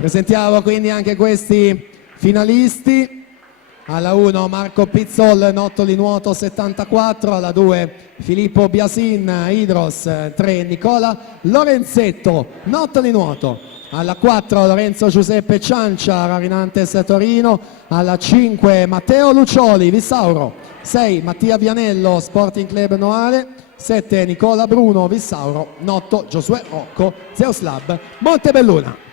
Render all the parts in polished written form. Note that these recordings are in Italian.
Presentiamo quindi anche questi finalisti. Alla 1 Marco Pizzol, nottoli nuoto 74, alla 2 Filippo Biasin, Idros, 3 Nicola Lorenzetto, nottoli nuoto, alla 4 Lorenzo Giuseppe Ciancia, Rarinantes Torino, alla 5 Matteo Lucioli, Vissauro, 6 Mattia Vianello, Sporting Club Noale, 7 Nicola Bruno, Vissauro, 8 Giosuè Rocco, Zeus Lab, Montebelluna.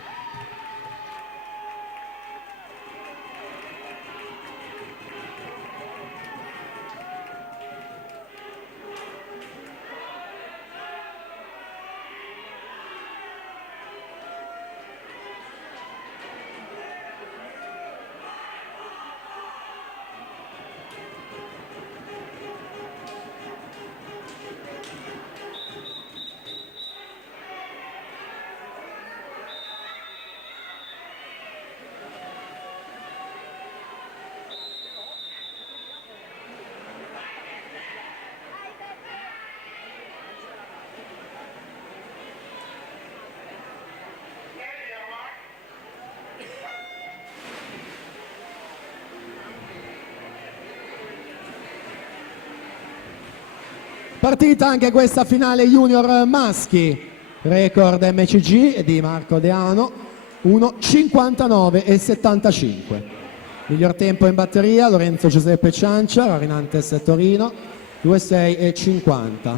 Partita anche questa finale junior maschi, record MCG di Marco Deano, 1:59,75. Miglior tempo in batteria Lorenzo Giuseppe Ciancia, Rarinantes Torino, 2:6,50.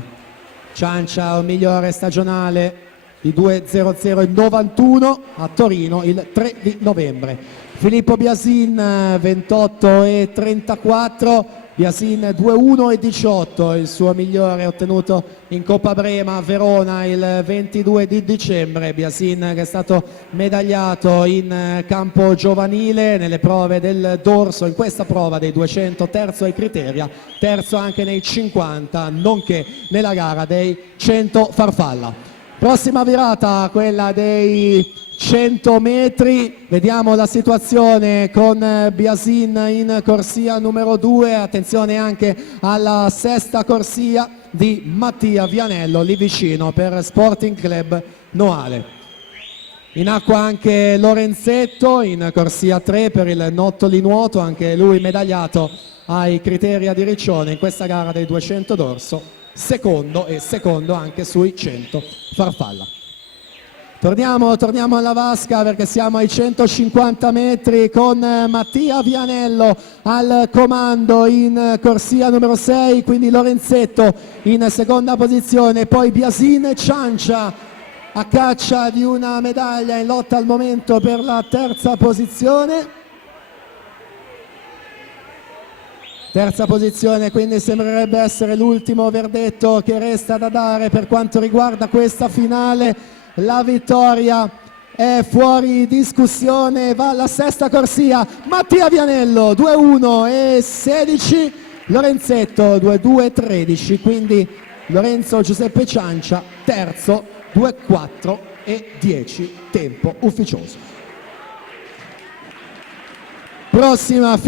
Ciancia un migliore stagionale di 2:00,91 a Torino il 3 di novembre. Filippo Biasin 28,34. Biasin 2:1,18, il suo migliore ottenuto in Coppa Brema a Verona il 22 di dicembre. Biasin che è stato medagliato in campo giovanile nelle prove del dorso, in questa prova dei 200, terzo ai Criteria, terzo anche nei 50, nonché nella gara dei 100 farfalla. Prossima virata, quella dei 100 metri, vediamo la situazione con Biasin in corsia numero 2, attenzione anche alla sesta corsia di Mattia Vianello lì vicino per Sporting Club Noale. In acqua anche Lorenzetto in corsia 3 per il nottoli nuoto, anche lui medagliato ai Criteria di Riccione in questa gara dei 200 dorso, secondo anche sui 100 farfalla. Torniamo alla vasca perché siamo ai 150 metri con Mattia Vianello al comando in corsia numero 6, quindi Lorenzetto in seconda posizione, poi Biasin e Ciancia a caccia di una medaglia in lotta al momento per la terza posizione. Terza posizione, quindi sembrerebbe essere l'ultimo verdetto che resta da dare per quanto riguarda questa finale. La vittoria è fuori discussione, va alla sesta corsia Mattia Vianello 2:1,16, Lorenzetto 2:2,13, quindi Lorenzo Giuseppe Ciancia terzo 2:4,10 tempo ufficioso. Prossima